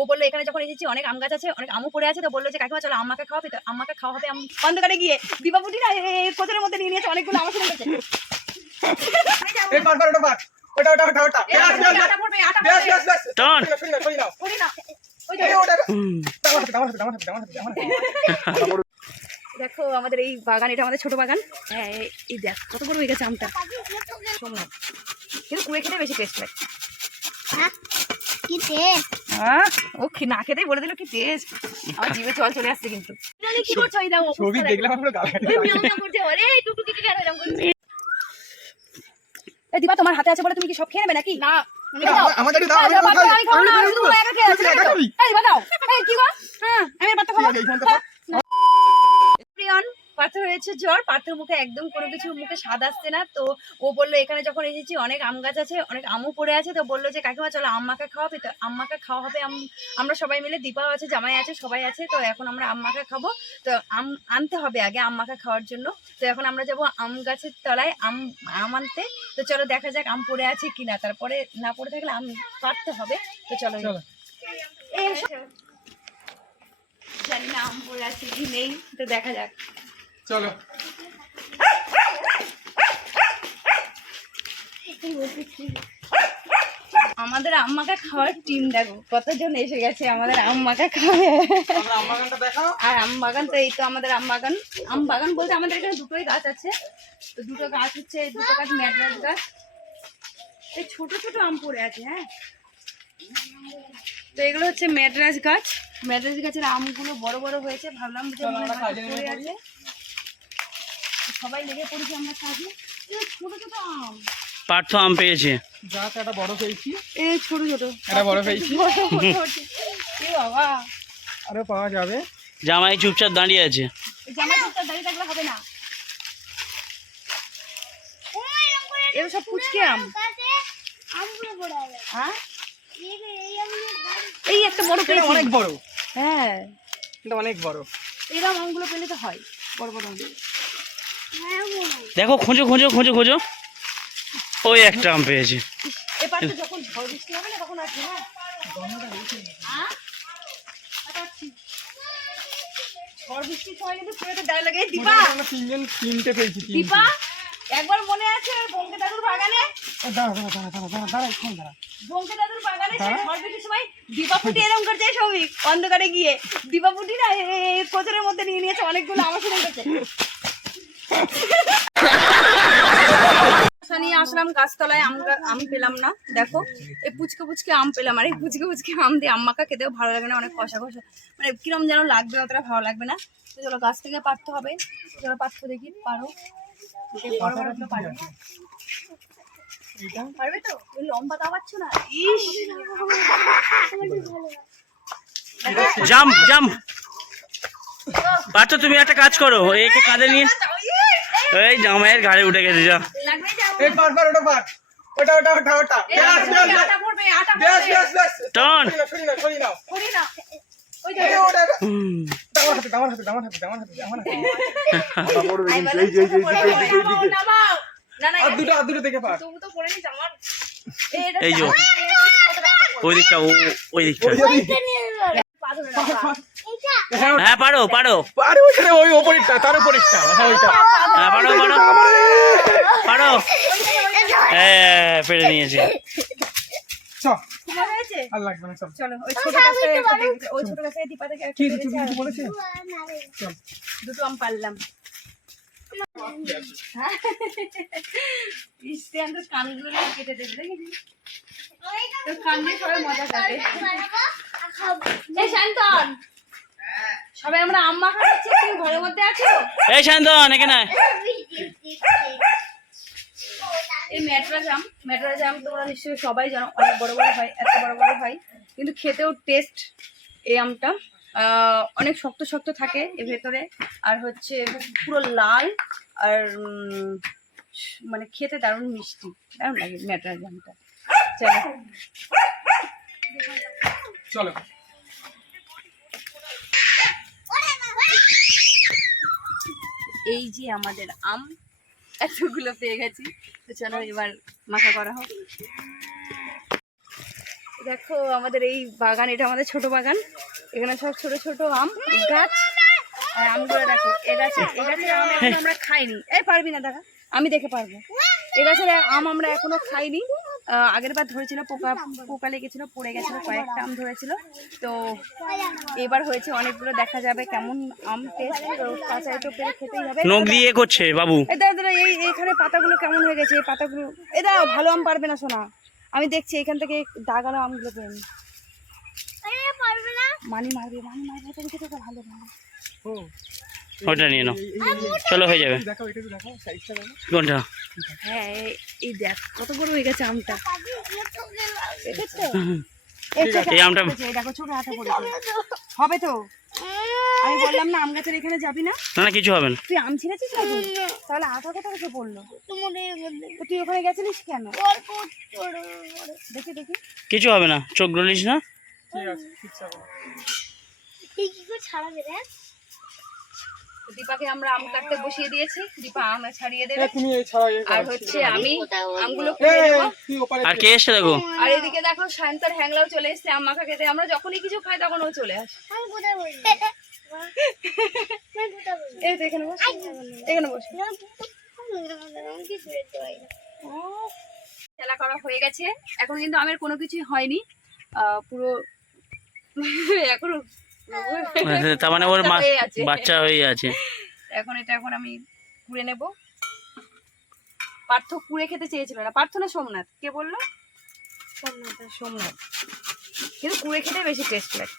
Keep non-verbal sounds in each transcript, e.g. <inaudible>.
ও বলল এখানে যখন এসেছি অনেক আম গাছ আছে অনেক আমও পড়ে আছে। তো বলল যে কাকিমা চলো আমাকে খাওয়াবে তো আমাকে খাওয়া হবে অন্ধকারে গিয়ে। দীপাবুটি না এই কোচের মধ্যে নিয়ে নিয়েছে অনেকগুলো আমার ওটা ওটা ওটা ওটা হাতে দেখো আমাদের এই বাগান এটা আমাদের ছোট বাগান। হ্যাঁ এই- দেখ কত বড় হয়ে গেছে আমটা। কিন্তু কুড়ে খেতে বেশি টেস্ট হয়। কি টেস্ট হ্যাঁ ও না খেতেই বলে দিল কি টেস্ট। আমার জিভে জল চলে আসছে কিন্তু। কি করছ? এই দাও ছবি দেখলাম আমরা গাল এই দিবা তোমার হাতে আছে বলে তুমি কি সব খেয়ে নেবে নাকি? না আমাদের দাও। আমি আমাদের দাও আমি খাব না, শুধু একা খেয়ে? এই দিবা দাও। এই কি গো? হ্যাঁ আমি পাত্তা খাব ঠিক আছে, এইখানটা থাক। প্রিয়ন পাথর হয়েছে জ্বর পাথর মুখে একদম কোনো কিছু মুখে স্বাদ আসছে না। তো ও বলল এখানে যখন এসেছি অনেক আম গাছ আছে অনেক আমও পড়ে আছে। তো বলল যে কাকিমা চলো আম্মাকে খাওয়াবে তো আম্মাকে খাওয়া হবে আমরা সবাই মিলে দীপাও আছে জামাই আছে সবাই আছে। তো এখন আমরা আম্মাকে খাব। তো আম আনতে হবে আগে আম্মাকে খাওয়ার জন্য। তো এখন আমরা যাব আম গাছের তলায় আম আম আনতে। তো চলো দেখা যাক আম পড়ে আছে কিনা। তারপরে না পড়ে থাকলে আম পারতে হবে। তো চলো চলো। জানি না আম পড়ে আছে কি নেই। তো দেখা যাক। চলো। আমাদের আম্মাকে খাওয়ার টিম দেখো কতজন এসে গেছে আমাদের আম্মাকে খাওয়াবে আর আম বাগান তো এই তো আমাদের আম বাগান। আম বাগান বলতে আমাদের এখানে দুটোই গাছ আছে। তো দুটো গাছ হচ্ছে দুটো গাছ ম্যাডরাস গাছ। এই ছোট ছোট আম পড়ে আছে হ্যাঁ? তো এগুলো হচ্ছে ম্যাডরাস গাছ। ম্যাডরাস গাছের আমগুলো বড় বড় হয়েছে। ভাবলাম যে মনে হয় আছে। সবাই লেগে পড়েছি আমরা কাজে। এই ছোট ছোট আম। পার্থ আম পেয়েছে। যাক একটা বড় পেয়েছি। এই ছোট ছোট। একটা বড় পেয়েছি। এ বাবা। আরও পাওয়া যাবে। জামাই চুপচাপ দাঁড়িয়ে আছে। এই চুপচাপ দাঁড়িয়ে থাকলে হবে না। এগুলো সব পুচকে আম। আমগুলো বড় হবে হ্যাঁ? এই আমগুলো একটা বড় পেয়েছি। অনেক বড়। হ্যাঁ। এটা অনেক বড়। এরকম আমগুলো পেলে তো হয়। বড় বড় আম। দেখো খোঁজো খোঁজো খোঁজো খোঁজো। ওই একটা আম পেয়েছে। একবার মনে আছে বঙ্কে দাদুর বাগানে? বঙ্কে দাদুর সময় দীপাপুটি এরকম করছে সৌমিক অন্ধকারে গিয়ে। দীপাপুটি না এই কোচের মধ্যে নিয়ে নিয়েছে অনেকগুলো আমার আশা নিয়ে আসলাম গাছতলায় আম আম পেলাম না, দেখো। এই পুচকে পুচকে আম পেলাম, আর এই পুচকে পুচকে আম দিয়ে আম্মাকা খেতেও ভালো লাগে না, অনেক কষা কষা। মানে কিরম যেন লাগবে, অতটা ভালো লাগবে না। তো চলো গাছ থেকে পারতে হবে। চলো পারতে দেখি, পারো। পারবে তো? লম্বা তা পাচ্ছ না? ইস! জাম জাম পার্থ তুমি একটা কাজ করো, একে কাঁধে নিয়ে এই জামাইয়ের ঘাড়ে উঠে গেছে যা। এই পার পার ওটা পার। ওটা ওটা ওটা ওটা। এই ব্যাস ব্যাস ব্যাস আটা পড়বে আটা ব্যাস টান। সরি না সরি না করি না ওই যে ওটা হাতে হাতে হাতে হাতে হয়। নামাও। না না আর দুটো আর দুটো দেখে পার। তবু তো পড়ে নি জামার এই এটা এই যে। জামা, ওই দিকটা ওই দিকটা। ওই যদি পা ধরে রাখা। হ্যাঁ পারো পারো। ওইখানে ওই ওপরেরটা তার ওপরেরটা। হ্যাঁ ওইটা। পারো পারো। পারো। হ্যাঁ পেরে নিয়েছে। দুটো আম পারলাম। কানগুলো কেটে দেবে দেখেছিস? তোর কান দিয়ে সবাই মজা কাটে। এই শান্তন সবাই আমরা আম্মা খাচ্ছি তুমি ঘরের মধ্যে আছো? এই শান্তন এখানে। এই ম্যাটরা জাম ম্যাটরা জাম তোমরা নিশ্চয়ই সবাই জানো অনেক বড় বড় হয় এত বড় বড় হয় কিন্তু খেতেও টেস্ট এই আমটা। অনেক শক্ত শক্ত থাকে এর ভেতরে আর হচ্ছে পুরো লাল আর মানে খেতে দারুণ মিষ্টি। দারুণ লাগে ম্যাটরা জামটা চলো। চলো। এই যে আমাদের আম, এতগুলো পেয়ে গেছি। তো চলো এবার মাখা করা হোক। দেখো, আমাদের এই বাগান, এটা আমাদের ছোট বাগান। এখানে সব ছোট ছোট আম, গাছ। আমগুলো দেখো, এ গাছে, এ গাছের আম আমরা খাইনি। এই পারবি না, দেখা। আমি দেখে পারব। এ গাছের আম আমরা এখনও খাইনি। আগের বার ধরেছিল পোকা পোকা লেগেছিল পড়ে গেছিল কয়েকটা আম ধরেছিল। তো এবার হয়েছে অনেকগুলো দেখা যাবে কেমন আম টেস্ট তো কাঁচাই তো পেরে খেতেই হবে। নখ দিয়ে এ করছে বাবু। এই এইখানে পাতাগুলো কেমন হয়ে গেছে? এই পাতাগুলো দাঁড়াও ভালো আম পারবে না শোনা আমি দেখছি এখান থেকে দাগালো আমগুলো পেয়ে নি। আরে পারবে না। মানি মারবে মানি মারবে ভালো ভালো। ও ওটা নিয়ে নাও। চলো হয়ে যাবে। কোনটা? হ্যাঁ এই- দেখ কত বড় হয়ে গেছে আমটা। এই আমটা- হয়েছে, এই দেখো ছোট হাতে পড়েছে। হবে তো? আমি বললাম না আম গাছের এখানে যাবি না? না না কিছু হবে না। তুই আম ছিঁড়েছিস তাহলে আঠা কোথা থেকে পড়ল তুই ওখানে গেছিলিস কেন? দেখি দেখি। কিছু হবে না চোখ ডলিস না। ঠিক আছে ইচ্ছা করো তুই কি করে ছাড়াবে রে দীপাকে আমরা আম কাটতে বসিয়ে দিয়েছি। দীপা আম ছাড়িয়ে দেবে। আর হচ্ছে আমি আমগুলো আর কে এসছে দেখো? আর এদিকে দেখো সায়ন্তর হ্যাংলাও চলে এসছে আম মাখা খেতে। আমরা যখনই কিছু খাই তখন ও চলে আসে। এই তো এখানে বস। এখানে বস। খেলা করা হয়ে গেছে। এখন কিন্তু আমের কোনো কিছুই হয়নি। আহ, পুরো <laughs> এখনও তার মানে ওর। বাচ্চা হয়ে আছে। এখন এটা এখন আমি কুড়ে নেব। পার্থ কুড়ে খেতে চেয়েছিল না। পার্থ না সোমনাথ? কে বলল? সোমনাথ সোমনাথ। কিন্তু কুড়ে খেতে বেশি টেস্ট লাগে।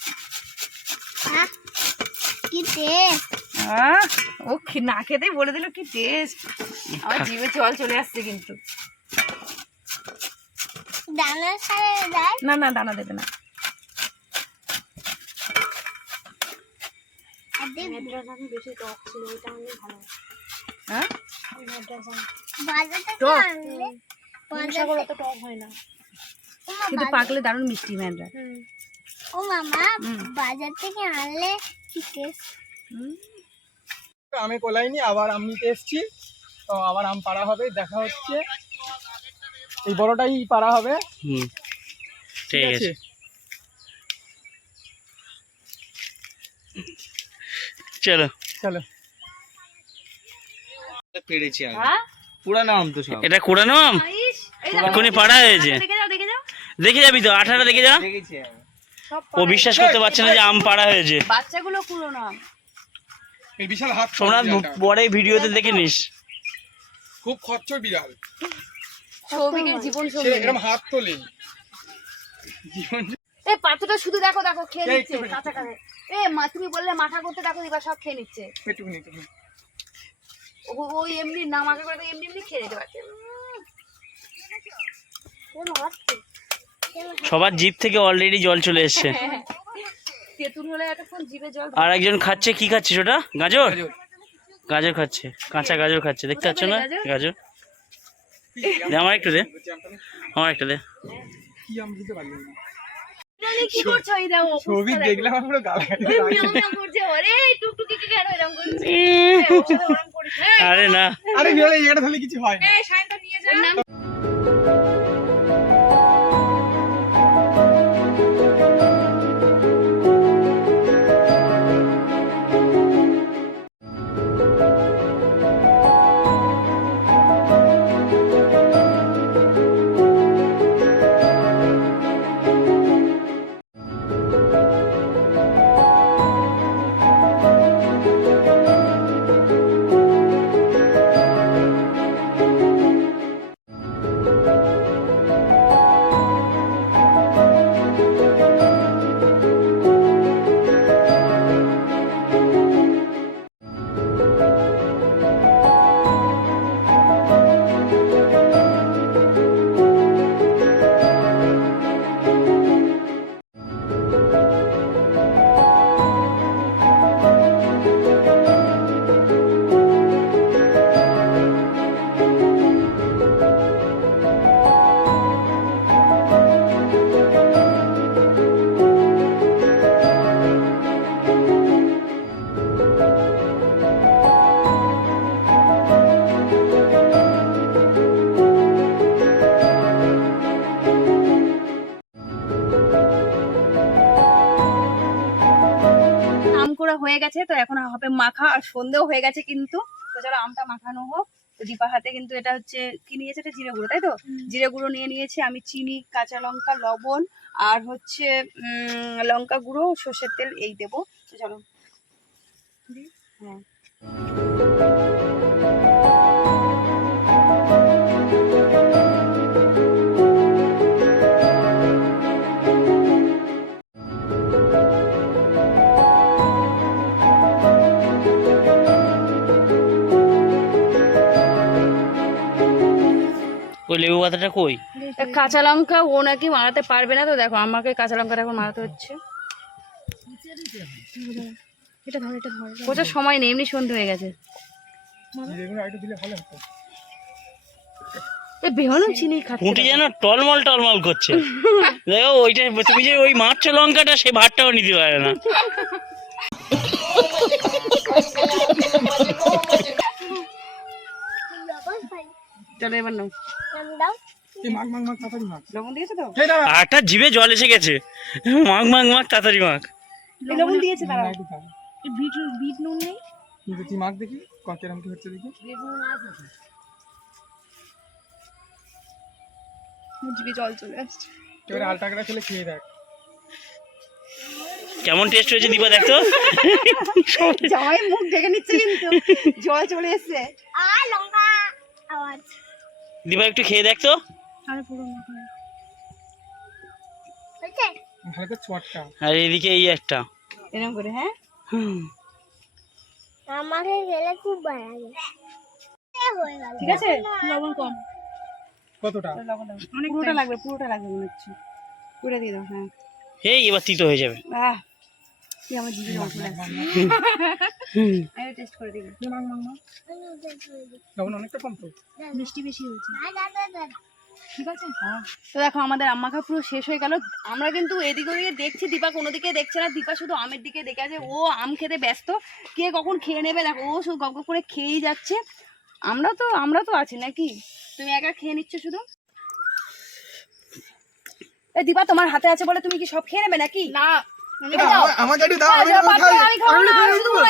হ্যাঁ? কি টেস্ট ও না খেতেই বলে দিল কি টেস্ট আমার জিভে জল চলে আসছে কিন্তু। দেয় না না দানা দেবে না। আর বেশি টক ছিল ওইটা অনেক ভালো। হ্যাঁ? টক? টক হয় না। কিন্তু পাকলে দারুণ মিষ্টি ম্যানরা ও মামা। বাজার থেকে আনলে কি টেস্ট আমি কোলাইনি আবার আমি এসছি। তো আবার আম পাড়া হবে দেখা হচ্ছে। এই বড়টাই পাড়া হবে। হুম। ঠিক আছে। চলো। চলো। পেরেছি হ্যাঁ? পুরানো আম তো সব। এটা আম পাড়া হয়েছে দেখে যাও দেখে যাও। দেখে যাবি তো আঠাটা দেখে যা। দেখেছি আমি। সব ও বিশ্বাস করতে পারছে না যে আম পাড়া হয়েছে। বাচ্চাগুলো পুরো না এই বিশাল হাত সোমনাথ পরে ভিডিওতে দেখে নিস। খুব বিড়াল। সৌভিকের জীবন এরকম হাত তোলে। জীবন এই পাত্রটা শুধু দেখো দেখো খেয়ে নিচ্ছে কাঁচা কাঁচা এ মা তুমি বললে মাথা করতে দেখো এবার সব খেয়ে নিচ্ছে। ওই এমনি না মাকে করে এমনি এমনি খেয়ে নিতে পারছে। সবার জিপ থেকে অলরেডি জল চলে এসছে। তেঁতুল হলে এতক্ষণ জিভে জল আর একজন খাচ্ছে কি খাচ্ছে ওটা গাজর? গাজর। খাচ্ছে কাঁচা গাজর খাচ্ছে দেখতে পাচ্ছ না? গাজর? গাজর। দে আমার একটু দে আমার একটা দে। কি করছ? এই দেখো ছবি দেখলাম আমার গালাগালি করছে টুকটুকি কি কেন এরকম করছে? করিস না। আরে না। আরে জায়গাটা কিছু হয় না। এই সাইনটা নিয়ে যা হয়ে গেছে তো এখন হবে মাখা আর সন্ধেও হয়ে গেছে কিন্তু। তো চলো আমটা মাখানো হোক। তো দীপা হাতে কিন্তু এটা হচ্ছে কি নিয়েছে? এটা জিরে গুঁড়ো তাই তো? জিরে গুঁড়ো নিয়ে নিয়েছি আমি চিনি কাঁচা লঙ্কা লবণ আর হচ্ছে উম, লঙ্কা গুঁড়ো সর্ষের তেল এই দেবো। তো চলো। হ্যাঁ। ওই লেবু পাতাটা কই? তা কাঁচা লঙ্কা ও নাকি মারাতে পারবে না তো দেখো আমাকে কাঁচা লঙ্কাটা এখন মারাতে হচ্ছে। এটা ধর এটা ধর প্রচুর সময় নেই এমনি সন্ধে হয়ে গেছে। চিনি খাচ্ছে ফুটি যেন টলমল টলমল করছে। দেখো ওইটা তুমি যে ওই মাছ লঙ্কাটা সে ভাতটাও নিতে পারে না <laughs> চলো এবার নাও নাম দাও এই মাগ মাগ মাগ তাড়াতাড়ি মাগ লবণ দিয়েছে আটা জিভে জল এসে গেছে। মাখ তাড়াতাড়ি মাখ। এই লবণ দিয়েছে তারা বিট বিট নুন নেই? তুই মাগ দেখি কত কি হচ্ছে দেখি। জিভে জল চলে আসছে। এবারে আলটা করে খেলে খেয়ে দেখ। কেমন টেস্ট হয়েছে দীপা দেখতো জামাই <laughs> মুখ ঢেকে নিচ্ছে কিন্তু। জল চলে এসছে। আওয়াজ। দীপা একটু খেয়ে দেখতো আরে পুরো মাখা হয়েছে? হালকা চটকা আর এদিকে এই একটা। এরকম করে হ্যাঁ? আমাকে গেলে খুব ভালো লাগে। হয়ে ঠিক আছে? লবণ কম। কতটা? লবণ দাও পুরোটা লাগবে পুরোটা লাগবে মনে হচ্ছে। পুরো দিয়ে দাও হ্যাঁ। এই এবার তিতো হয়ে যাবে। আহ। কি আমার জিভে জল চলে আসছে আমি টেস্ট করে দিবি এই মাগ মাগ মাগ লবণ অনেকটা কম তো? মিষ্টি বেশি হয়েছে। না না না না ঠিক আছে? তো দেখো আমাদের আম্মাখা পুরো শেষ হয়ে গেল। আমরা কিন্তু এদিক ওদিকে দেখছি দীপা কোনো দিকে দেখছে না। দীপা শুধু আমের দিকে দেখে আছে। ও আম খেতে ব্যস্ত। কে কখন খেয়ে নেবে? দেখো ও শুধু গপ গপ করে খেয়েই যাচ্ছে। আমরা তো আমরা তো আছি নাকি? তুমি একা খেয়ে নিচ্ছ শুধু? এই দীপা তোমার হাতে আছে বলে তুমি কি সব খেয়ে নেবে নাকি? না আমাকে একটু দাও। আমি আমি খাব না,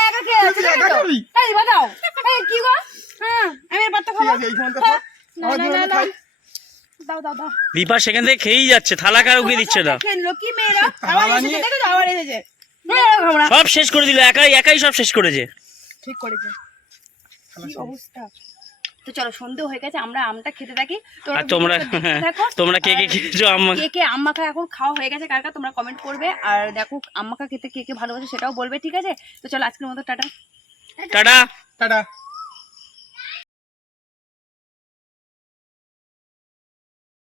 একা খেয়ে আছে, একা খাবি? এই দীপা দাও এই কি গো? হ্যাঁ আমি এর পাত্তা খাব? আছে এই ফোনটা না, না, না, না। দাও দাও দাও। দীপা সেখান থেকে খেয়েই যাচ্ছে থালা কার দিচ্ছে না? খেললো কি মেয়েরা আবার থালা দেখো আবার এসেছে। মেয়েরা খাব না। সব শেষ করে দিল একাই একাই সব শেষ করেছে। ঠিক করেছে। কি অবস্থা? তো চলো সন্ধে হয়ে গেছে আমরা আমটা খেতে থাকি। আর তোমরা দেখো তোমরা কে কে খেয়েছো আম্মা? কে কে আম্মাখা এখন খাওয়া হয়ে গেছে কার কার তোমরা কমেন্ট করবে। আর দেখো আম্মাখা খেতে কে কে ভালোবাসে সেটাও বলবে ঠিক আছে? তো চলো আজকের মতো টাটা। টাটা। টাটা।